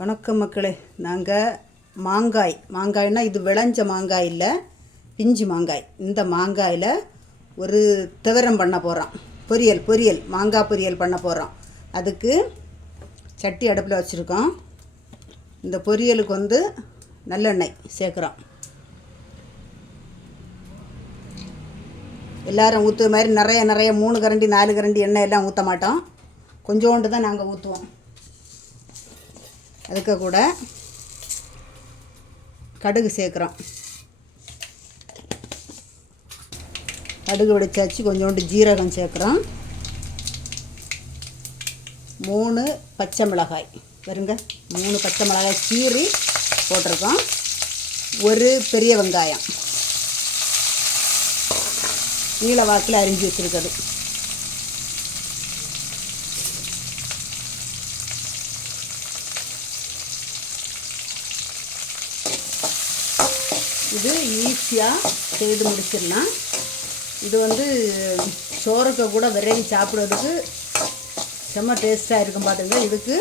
வணக்கம் மக்களே. நாங்கள் மாங்காய். மாங்காய்னா இது விளைஞ்ச மாங்காய் இல்லை பிஞ்சு மாங்காய். இந்த மாங்காயில் ஒரு துவரம் பண்ண போகிறோம் பொரியல் பொரியல் மாங்காய் பொரியல் பண்ண போகிறோம் அதுக்கு சட்டி அடுப்பில் வச்சுருக்கோம். இந்த பொரியலுக்கு வந்து நல்லெண்ணெய் சேர்க்குறோம். எல்லோரும் ஊற்றுற மாதிரி நிறைய நிறைய மூணு கரண்டி நாலு கரண்டி எண்ணெய் எல்லாம் ஊற்ற மாட்டோம். கொஞ்சோண்டு தான் நாங்கள் ஊற்றுவோம் அதுக்கு கூட கடுகு சேர்க்குறோம். கடுகு வெடிச்சாச்சு கொஞ்சோண்டு ஜீரகம் சேர்க்குறோம். மூணு பச்சை மிளகாய். வருங்க மூணு பச்சை மிளகாய் கீறி போட்டிருக்கோம். ஒரு பெரிய வெங்காயம். நீள வாக்கில் அரிஞ்சு வச்சுருக்கிறது. இது ஈஸியாக செய்து முடிச்சிடலாம். இது வந்து சோறுக்க கூட விரைவி சாப்பிட்றதுக்கு செம்ம டேஸ்ட்டாக இருக்கும் பார்த்துங்க இதுக்கு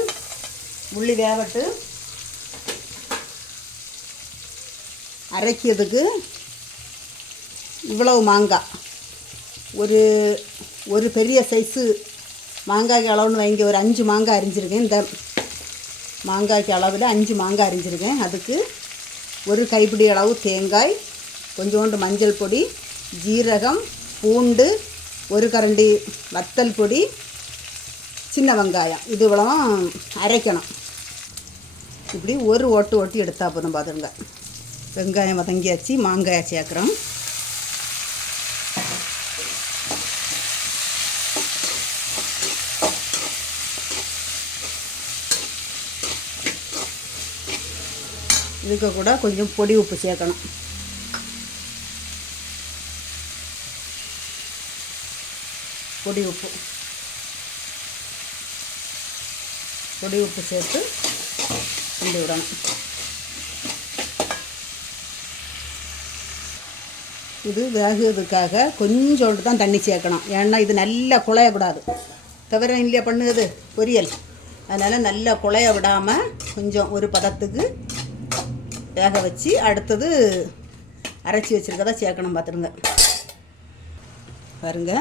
உள்ளி வேகட்டு அரைக்கிறதுக்கு இவ்வளவு மாங்காய். ஒரு ஒரு பெரிய சைஸு மாங்காய்க்கு அளவுன்னு வாங்கி. ஒரு அஞ்சு மாங்காய் அரிஞ்சிருக்கேன். இந்த மாங்காய்க்கு அளவில் அஞ்சு மாங்காய் அரிஞ்சிருக்கேன். அதுக்கு ஒரு கைப்பிடி அளவு தேங்காய் கொஞ்சோண்டு மஞ்சள் பொடி ஜீரகம் பூண்டு ஒரு கரண்டி வத்தல் பொடி சின்ன வெங்காயம். இது இவ்வளவும் அரைக்கணும். இப்படி ஒரு ஓட்டு ஓட்டி எடுத்தால் போதும் பார்த்துருங்க வெங்காயம் வதங்கியாச்சு மாங்காயை சேர்க்குறோம் இதுக்கு கூட கொஞ்சம் பொடி உப்பு சேர்க்கணும். பொடி உப்பு. பொடி உப்பு சேர்த்து கிண்டி விடணும். இது வேகுறதுக்காக கொஞ்சோண்டு தான் தண்ணி சேர்க்கணும். ஏன்னா இது நல்லா குழையக்கூடாது. தவிர இல்லையா பண்ணுது? பொரியல். அதனால் நல்லா குழைய விடாமல் கொஞ்சம் ஒரு பதத்துக்கு வேக வச்சு அடுத்தது அரைச்சி வச்சுருக்கதா சேர்க்கணும் பார்த்துருங்க. பாருங்க.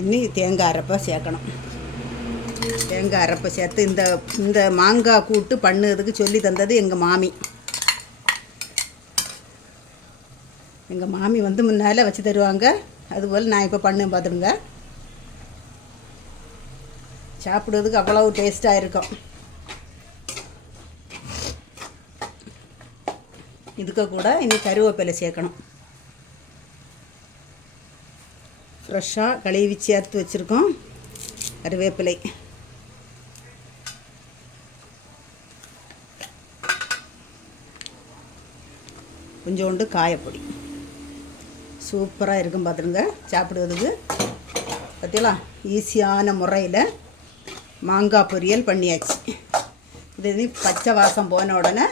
இன்னி தேங்காய் அரைப்பை சேர்க்கணும். தேங்காய் அரைப்பை சேர்த்து இந்த இந்த மாங்காய் கூட்டு பண்ணுறதுக்கு சொல்லி தந்தது எங்கள் மாமி. எங்கள் மாமி வந்து முன்னால் வச்சு தருவாங்க. அதுபோல் நான் இப்போ பண்ணு பார்த்துருங்க. சாப்பிடுறதுக்கு அவ்வளவு டேஸ்ட்டாக இருக்கும். இதுக்கு கூட இனி கருவேப்பிலை சேர்க்கணும். ஃப்ரெஷ்ஷாக கழுவி சேர்த்து வச்சுருக்கோம் கருவேப்பிலை. கொஞ்சோண்டு காயப்பொடி. சூப்பராக இருக்கும் பார்த்துருங்க சாப்பிடுவதுக்கு பார்த்தீங்களா ஈஸியான முறையில் மாங்காய் பொரியல் பண்ணியாச்சு. இது பச்சை வாசம் போன உடனே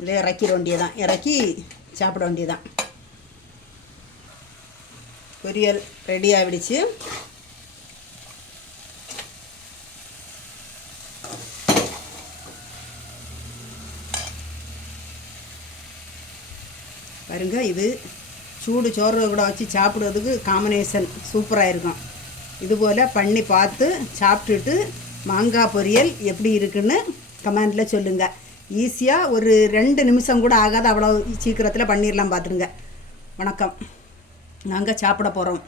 இதை இறக்கிட வேண்டியதான் இறக்கி சாப்பிட வேண்டியதான் பொரியல் ரெடி ஆகிடுச்சு பாருங்க இது சூடு சோறு கூட வச்சு சாப்பிடுறதுக்கு காம்பினேஷன் சூப்பராக இருக்கும். இதுபோல் பண்ணி பார்த்து சாப்பிட்டுட்டு மாங்காய் பொரியல் எப்படி இருக்குன்னு கமெண்டில் சொல்லுங்கள் ஈஸியாக ஒரு ரெண்டு நிமிஷம் கூட ஆகாது. அவ்வளோ சீக்கிரத்தில் பண்ணிடலாம் பார்த்துருங்க வணக்கம். நாங்கள் சாப்பிட போகிறோம்